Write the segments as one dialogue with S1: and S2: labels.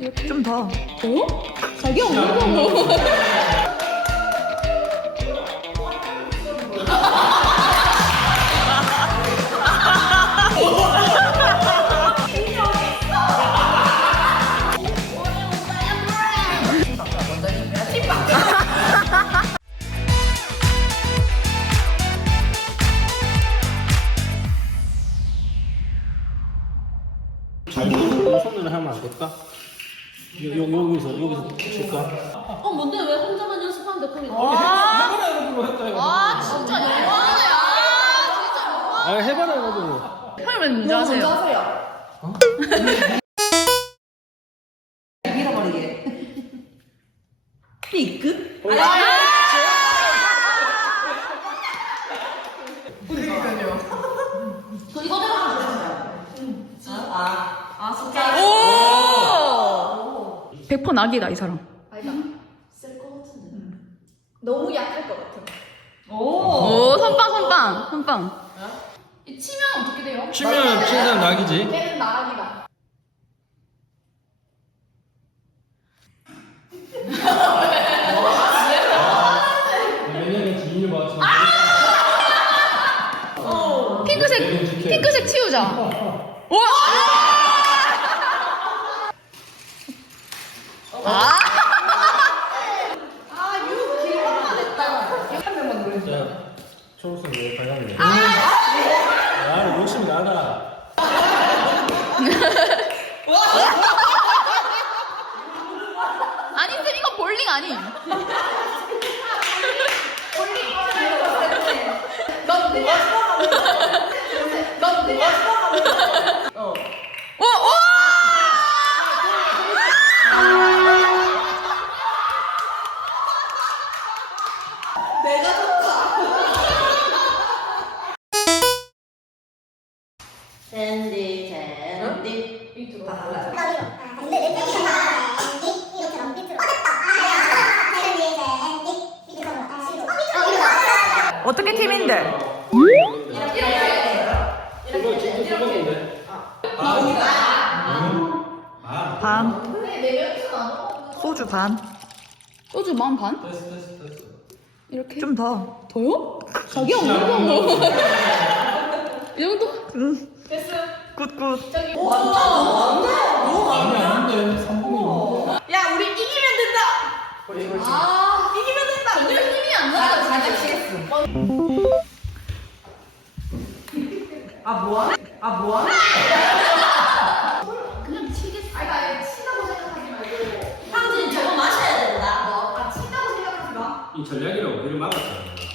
S1: 좀 더.
S2: 어? 자기 없는 거.
S3: 잘 손으로 하면 안 될까? 여기서 칠까?
S2: 뭔데 왜 혼자만 연습하는데 거기
S3: 해봐라 해가지고 했다 해가지고.
S2: 진짜 너무하네. 진짜 너무하네.
S3: 해봐라 해가지고.
S1: 형님 왜 먼저 하세요?
S2: 하세요. 밀어버리게. 삐끗? 그 이거대로 하면 되잖아요. 숫자.
S1: 오! 100% 낙이다 이 사람.
S2: 아니다. 쓸것 같은데. 너무 약할 것 같아.
S1: 오, 선빵.
S2: 치면 어떻게 돼요?
S3: 치면 낙이지.
S2: 걔는 나락이다.
S3: 왜냐면 주인이 맞춰.
S1: 핑크색 치우자. 와!
S2: 유 길만 했다.
S3: 자, 초록색 왜 빨간데? 욕심이 나다.
S1: 아니 쌤 이건 볼링 아니?
S2: 넌 내가 넌 내가
S1: 오!
S2: 내가 좋다. 샌디. 다 달라요.
S1: 어떻게 팀인데?
S3: 이거 지금 첫 번째인데.
S1: 반. 소주 반.
S2: 소주 반?
S3: 됐어.
S2: 이렇게
S1: 좀 더.
S2: 더요? 자기 없는 거. 이 정도?
S1: 응. 굿.
S2: 저기
S3: 아니 아닌데 3분의
S2: 야 우리 이기면 된다. 이기면 된다. 전혀 힘이 안 나요. 살짝 치겠어. 뭐하네? 그냥 치겠어. 아니 치다고 생각하지 말고. 황진 저거 마셔야 된다. 치다고 생각하지 마.
S3: 이 전략이라고 우리를 막았잖아.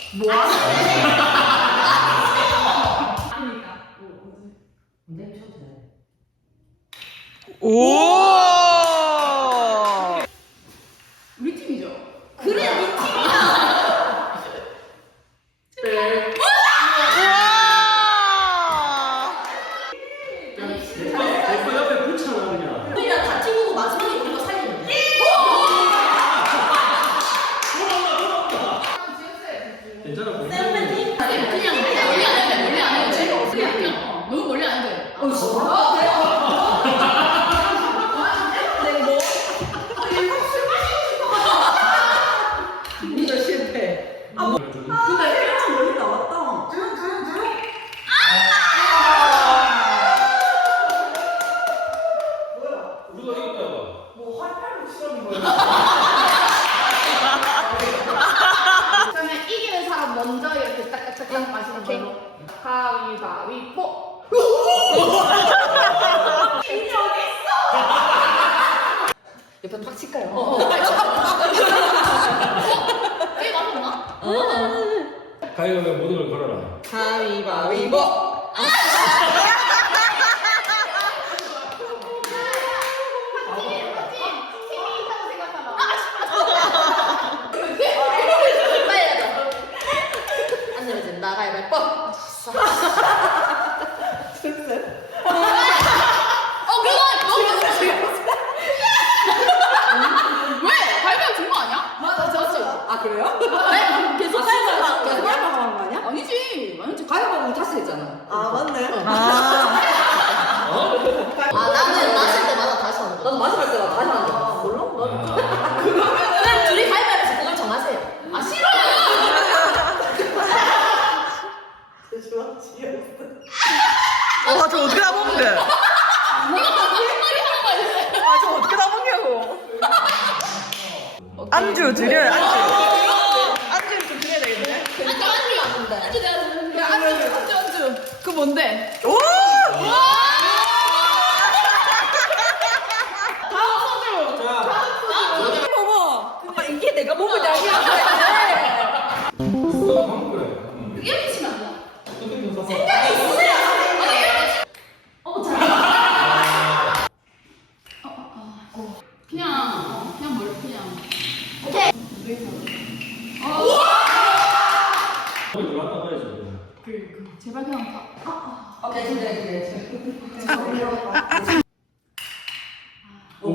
S1: 오!
S2: 우리 팀이죠. 그래 우리 팀이야.
S3: 내거 옆에 붙여놔 그냥.
S2: 우리랑 같이 보고 마지막에 우리가 살리는 데
S3: 괜찮아 보이네.
S2: 그냥 멀리 안 해도 그냥 너무 멀리 안 돼. 진짜 실패. 근데 일찍 멀리 나왔다.
S3: 우리가 이겼다.
S2: 그러면 이기는 사람 먼저 이렇게 딱딱딱 마시는 걸로. 가위바위보. 힘이 어딨어? 옆에 팍 칠까요? 게임 안 했나?
S3: 가위바위보 모든 걸 걸어라.
S2: 가위바위보. 그래요? 네? 계속 가위바위보 계속 가위바위보 하는 거 아니야? 아니지. 아니지. 가위바위보 다시 했잖아. 아 맞네.
S1: 아.
S2: 나는 마실 때마다 다시 하는 거. 난 마실 때마다 다시 하는
S4: 아, 저 어떻게 다 먹냐고. 안주 드려요, 안주를 좀 드려야 되겠네.
S1: 안주. 그 뭔데?
S4: 오! 봐봐. 이게 내가 먹을 양이야.
S1: 이렇게 치면 안 돼. 그냥 뭘 그냥. 오케이.
S3: 머리 올랐다 봐야지.
S1: 제발 그냥 가.
S2: 오케이, 진짜.
S3: 오.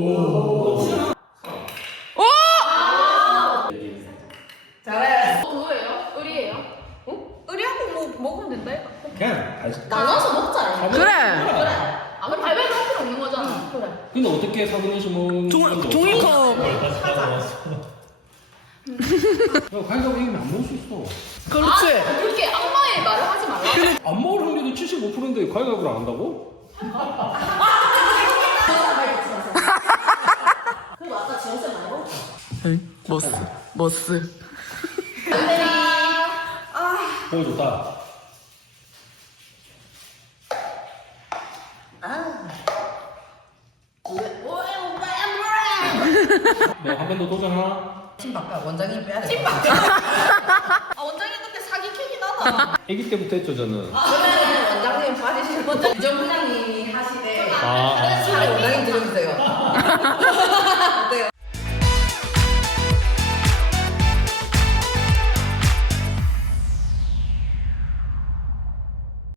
S2: 잘해.
S1: 그거예요? 의리예요?
S4: 의리하고 뭐 먹으면 된다.
S3: 그냥
S2: 나눠서 먹자.
S4: 그래.
S1: 아, 그럼 발발도 할 필요 없는 거잖아.
S2: 그래.
S3: 근데 어떻게 4분의 1씩 먹는 건데?
S4: 종이컵.
S3: 야, 가위바위보 이기면 안 먹을 수 있어.
S4: 그렇지.
S1: 그렇게 악마의 말을 하지 말라.
S3: 안 먹을 확률도 75%인데 가위바위보를 안 한다고?
S2: 그리고 아까 지원쌤 말고?
S4: 머스.
S3: 보여 좋다. 너 한 번 더 도전하나?
S2: 팀 바꿔. 원장님 빼야 돼.
S1: 아, 원장님 근데 사기캐긴 하다.
S3: 아기 때부터 했죠 저는.
S2: 그러면 원장님 빠지시는 원장 이정 부장님이 하시되
S3: 아.
S2: 차라리 원장님 들어주세요.